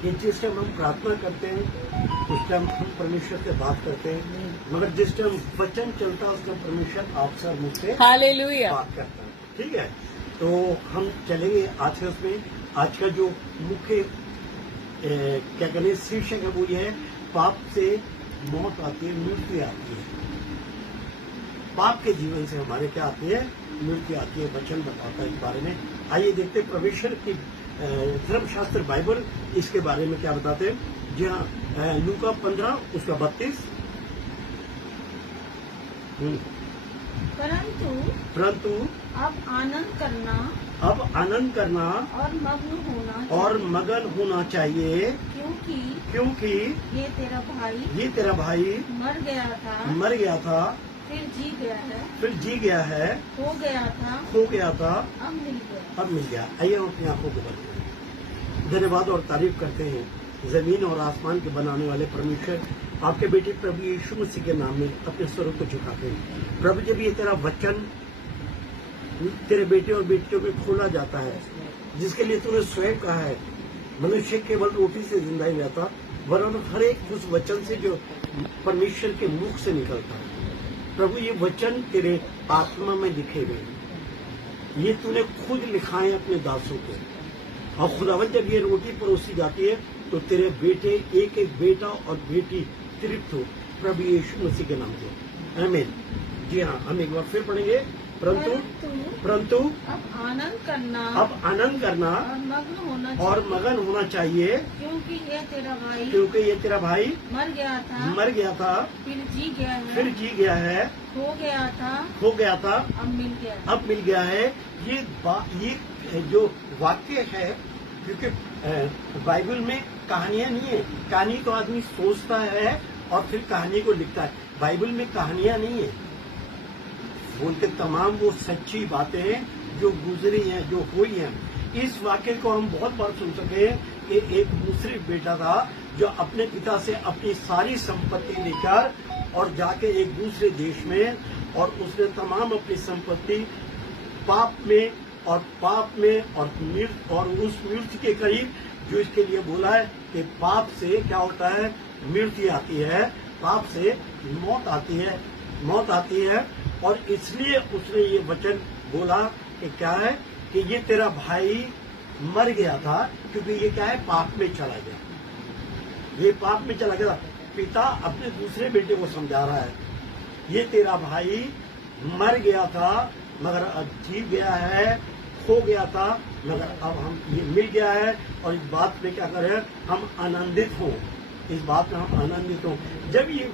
कि जिस टाइम हम प्रार्थना करते हैं उस टाइम हम परमेश्वर से बात करते हैं, मगर जिस टाइम वचन चलता है उस टाइम परमेश्वर आपसे और मुझसे हालेलुया। बात करता है। ठीक है, तो हम चलेंगे आज के उसमें। आज का जो मुख्य क्या कहते हैं शीर्षक है वो ये है, पाप से मौत आती है, मृत्यु आती है। पाप के जीवन से हमारे क्या आती है, मृत्यु आती है। वचन बताता है इस बारे में। आइए देखते हैं परमेश्वर की धर्मशास्त्र बाइबल इसके बारे में क्या बताते हैं। जी हाँ, लूका 15 उसका 32। परंतु अब आनंद करना और मगन होना चाहिए, क्योंकि ये तेरा भाई मर गया था, फिर जी गया है, खो गया था, अब मिल गया। आइए हम अपनी आंखों को बंद करें, धन्यवाद और तारीफ करते हैं जमीन और आसमान के बनाने वाले परमेश्वर, आपके बेटे प्रभु यीशु मसीह के नाम में अपने स्वरूप को झुकाते हैं। प्रभु, जब ये तेरा वचन तेरे बेटे और बेटियों में खोला जाता है, जिसके लिए तूने स्वयं कहा है मनुष्य केवल रोटी से जिंदा ही रहता, वरन हर एक उस वचन से जो परमेश्वर के मुख से निकलता है। प्रभु, ये वचन तेरे आत्मा में लिखे हुए हैं, ये तूने खुद लिखा है अपने दासों को। और खुदावंद, जब ये रोटी परोसी जाती है तो तेरे बेटे एक एक बेटा और बेटी तृप्त हो, प्रभु यीशु मसीह के नाम से, आमीन। जी हाँ, हम एक बार फिर पढ़ेंगे। परंतु अब आनंद करना और मगन होना चाहिए, क्योंकि ये तेरा भाई मर गया था, फिर जी गया है, खो गया था, अब मिल गया है। ये जो वाक्य है, क्योंकि बाइबल में कहानियां नहीं है। कहानी तो आदमी सोचता है और फिर कहानी को लिखता है। बाइबल में कहानियां नहीं है, बोलते तमाम वो सच्ची बातें हैं जो गुजरी हैं, जो हुई हैं। इस वाक्य को हम बहुत बार सुन सके कि एक दूसरे बेटा था जो अपने पिता से अपनी सारी संपत्ति लेकर और जाके एक दूसरे देश में, और उसने तमाम अपनी संपत्ति पाप में और उस मृत्यु के करीब, जो इसके लिए बोला है कि पाप से क्या होता है, मृत्यु आती है, पाप से मौत आती है। और इसलिए उसने ये वचन बोला कि क्या है कि ये तेरा भाई मर गया था, क्योंकि ये क्या है, पाप में चला गया। ये पाप में चला गया। पिता अपने दूसरे बेटे को समझा रहा है, ये तेरा भाई मर गया था मगर अब जी गया है, खो गया था मगर अब हम ये मिल गया है। और इस बात में क्या करें, हम आनंदित हों, इस बात में हम आनंदित हों। जब ये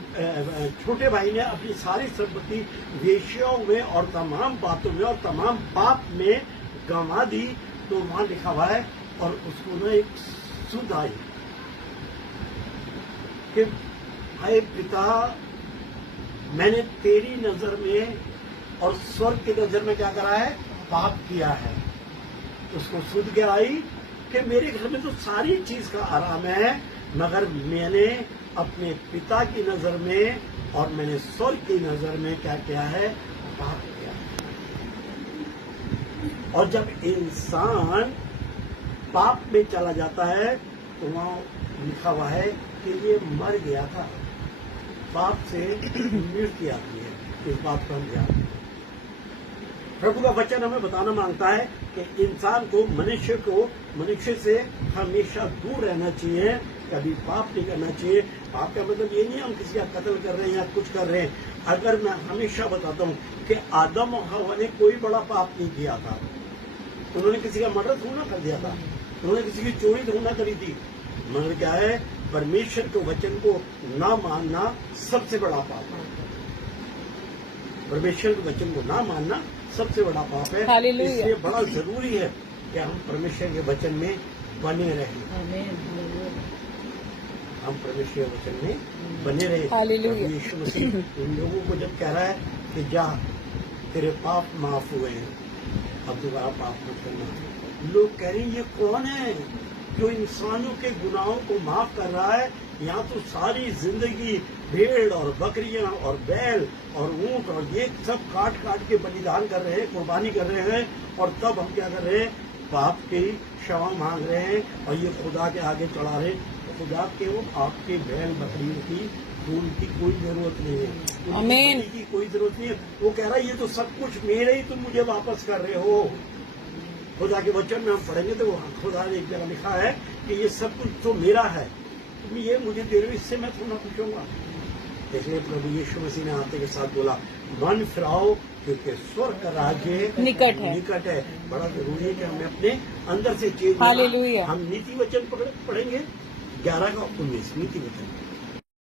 छोटे भाई ने अपनी सारी संपत्ति वेश्याओं में और तमाम बातों में और तमाम पाप में गंवा दी, तो वहां लिखा हुआ है, और उसको ना एक सुध आई कि भाई पिता, मैंने तेरी नजर में और स्वर्ग की नजर में क्या करा है, पाप किया है। उसको सुध क्या आई कि मेरे घर में तो सारी चीज का आराम है, मगर मैंने अपने पिता की नजर में और मैंने स्वर्ग की नजर में क्या किया है, पाप किया है। और जब इंसान पाप में चला जाता है तो वहां लिखा हुआ है कि ये मर गया था। पाप से मृत्यु आती है, इस बात को हम जानते हैं। प्रभु का वचन हमें बताना मांगता है कि इंसान को, मनुष्य से हमेशा दूर रहना चाहिए, कभी पाप नहीं करना चाहिए। पाप का मतलब ये नहीं हम किसी का कत्ल कर रहे हैं या कुछ कर रहे हैं। अगर मैं हमेशा बताता हूँ कि आदम और हवा ने कोई बड़ा पाप नहीं किया था, उन्होंने किसी का मर्डर थोड़ा ना कर दिया था, उन्होंने किसी की चोरी थोड़ा ना करी थी, मगर क्या है, परमेश्वर के वचन को ना मानना सबसे बड़ा पाप है। परमेश्वर के वचन को ना मानना सबसे बड़ा पाप है। इसलिए बड़ा जरूरी है कि हम परमेश्वर के वचन में बने रहें। हम परमेश्वर के वचन में बने रहे। यीशु मसीह उन लोगों को जब कह रहा है कि जा, तेरे पाप माफ हुए हैं, अब दोबारा पाप मत करना। लोग कह रहे हैं ये कौन है जो इंसानों के गुनाहों को माफ कर रहा है? यहाँ तो सारी जिंदगी भेड़ और बकरियां और बैल और ऊंट और ये सब काट काट के बलिदान कर रहे हैं, कुर्बानी कर रहे हैं, और तब हम क्या कर रहे हैं, पाप की क्षमा मांग रहे हैं और ये खुदा के आगे चढ़ा रहे हैं। खुदा के वो आपके बैल बकरियों की खून की कोई जरूरत नहीं है, उनकी आमीन। बलि की कोई जरूरत नहीं है। वो कह रहा है ये तो सब कुछ मेरे ही, तुम मुझे वापस कर रहे हो। खुदा के वचन में हम पढ़ेंगे तो खुदा ने एक जगह लिखा है कि ये सब कुछ तो मेरा है, तुम ये मुझे दे रहे हो, इससे मैं थोड़ा खुश होऊंगा। इसलिए प्रभु यीशु मसीह ने आते के साथ बोला मन फिराओ क्योंकि स्वर्ग का राज्य निकट है। बड़ा जरूरी है कि हमें अपने अंदर से चेंज। हालेलुया। हम नीति वचन पढ़ेंगे 11 का 19 नीति वचन।